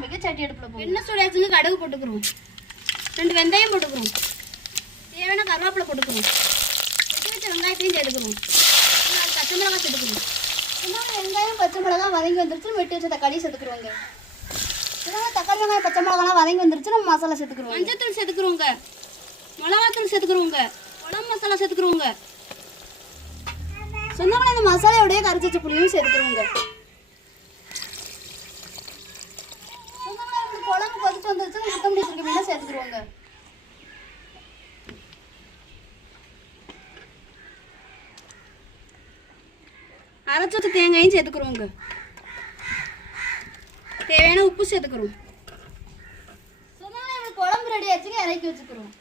குழம்புக்கு சட்டி அடுப்புல போடுவோம். எண்ணெய் சூடாச்சுங்க கடுகு போட்டுக்கிறோம். 2 வெந்தயம் போட்டுக்கிறோம். தேவையான கருவேப்பிலை போட்டுக்கிறோம். வெட்டி வச்ச வெங்காயத்தையும் சேர்த்துக்கிறோம். 4 பச்சை மிளகாய் சேர்த்துக்கிறோம். வெங்காயம் பச்சை மிளகாய் வதங்கி வந்துருச்சு. வெட்டி வச்ச தக்காளி சேர்த்துக்கிறோங்க. தக்காளி வெங்காயம் பச்சை மிளகாலாம் வதங்கி வந்துருச்சு. நம்ம மசாலா சேர்த்துக்கிறோம். மஞ்சத்தூள் சேர்த்துக்கிறோங்க. மிளகாத்தூள் சேர்த்துக்கிறோங்க. குழம்பு மசாலா சேர்த்துக்கிறோங்க. சொன்னாங்களே இந்த மசாலையோடய கரைச்சி வச்ச புளியும் சேர்த்துக்கிறோங்க. குழம்பு கொதிச்சு வந்துருச்சு. கொத்தமல்லி வச்சிருக்க மீனை சேர்த்துக்கிறோங்க. அரைச்சி வச்ச தேங்காயும் சேர்த்துக்கிறோங்க. தேவையான உப்பு சேர்த்துக்கிறோம். சொன்னாங்களே குழம்பு ரெடி ஆச்சுங்க. இறக்கி வச்சுக்கிறோம்.